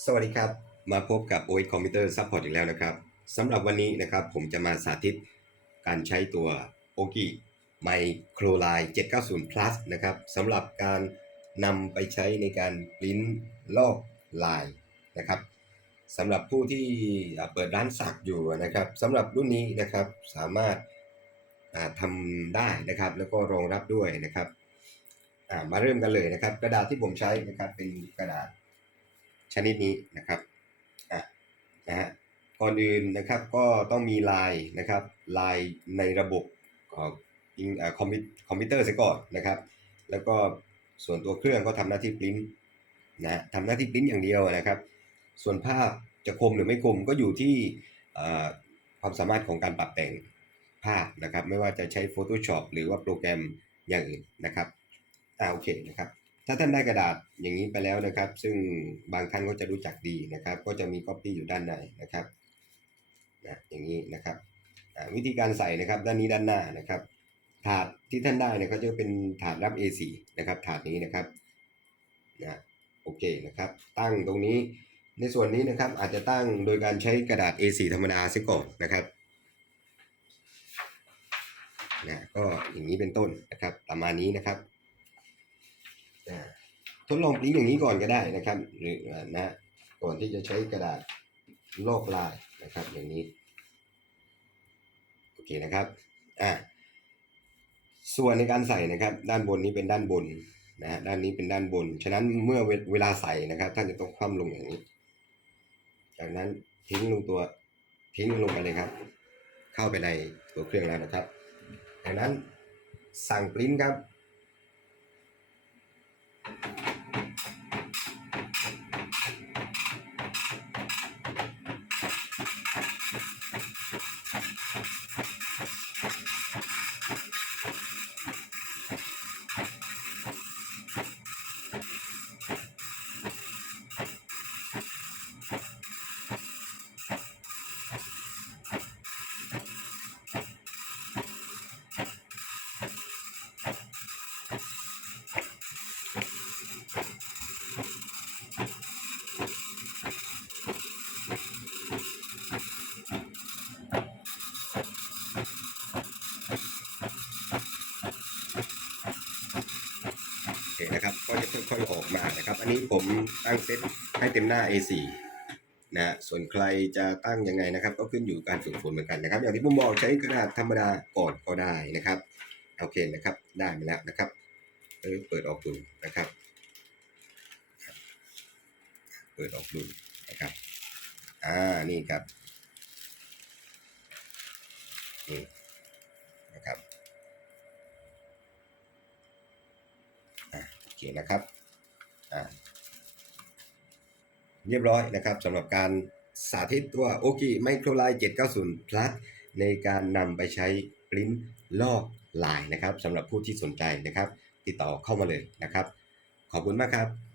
สวัสดีครับ มาพบกับ OS Computer Support อีกแล้วนะครับสำหรับวันนี้นะครับผมจะมาสาธิตการใช้ตัว Oki Microline 790 Plus นะครับสำหรับการนำไปใช้ในการปริ้นลอกลายนะครับสำหรับผู้ที่อ่าเปิดร้านสักอยู่นะครับสำหรับรุ่นนี้นะครับสามารถอ่าทำได้นะครับแล้วก็รองรับด้วยนะครับอ่ามาเริ่มกันเลยนะครับ กระดาษที่ผมใช้นะครับเป็นกระดาษ ชนิดนี้นะครับอะนะฮะก่อนอื่นนะครับก็ต้องมีลายนะครับลายในระบบของอคอมพิวคอมพิวเตอร์เสียก่อนนะครับ แล้วก็ส่วนตัวเครื่องก็ทำหน้าที่ปริ้นนะทำหน้าที่ปริ้นอย่างเดียวนะครับ ส่วนภาพจะคมหรือไม่คมก็อยู่ที่ความสามารถของการปรับแต่งภาพนะครับ ไม่ว่าจะใช้ Photoshop หรือว่าโปรแกรมอย่างอื่นนะครับอ่าโอเคนะครับ ถ้าท่านได้กระดาษอย่างนี้ไปแล้วนะครับ ซึ่งบางท่านก็จะรู้จักดีนะครับ ก็จะมี Copy อยู่ด้านในนะครับนะอย่างนี้นะครับวิธีการใส่นะครับด้านนี้ด้านหน้านะครับ ถาดที่ท่านได้เนี่ยก็จะเป็นถาดรับ A4 นะครับ ถาดนี้นะครับนะโอเคนะครับ ตั้งตรงนี้ในส่วนนี้นะครับอาจจะตั้งโดยการใช้กระดาษ A4 ธรรมดาเสียก่อนนะครับนะก็อย่างนี้เป็นต้นนะครับ ประมาณนี้นะครับ ดลองปริ้นอย่างนี้ก่อนก็ได้นะครับ หรือนะก่อนที่จะใช้กระดาษลอกลายนะครับ อย่างนี้โอเคนะครับอ่าส่วนในการใส่นะครับ ด้านบนนี้เป็นด้านบนนะฮะด้านนี้เป็นด้านบน ฉะนั้นเมื่อเวเวลาใส่นะครับ ท่านจะต้องคว่ำลงอย่างนี้ จากนั้นทิ้งลงตัวทิ้งลงไปเลยครับ เข้าไปในตัวเครื่องแล้วนะครับ จากนั้นสั่งปริ้นครับ ค่อยๆออกมานะครับ อันนี้ผมตั้งเซตให้เต็มหน้า A4 นะฮะส่วนใครจะตั้งยังไงนะครับ ก็ขึ้นอยู่การฝึกฝนเหมือนกันนะครับ อย่างที่ผมบอกใช้กระดาษธรรมดาก่อนก็ได้นะครับโอเคนะครับ ได้มาแล้วนะครับเออเปิดออกดูนะครับ เปิดออกดูนะครับอ่านี่ครับนี่ เคนะครับเรียบร้อยนะครับสำหรับการสาธิตตัว o k i Microline 790 Plus ในการนำไปใช้ปริ้นลอกลายนะครับสำหรับผู้ที่สนใจนะครับ ติดต่อเข้ามาเลยนะครับ ขอบคุณมากครับ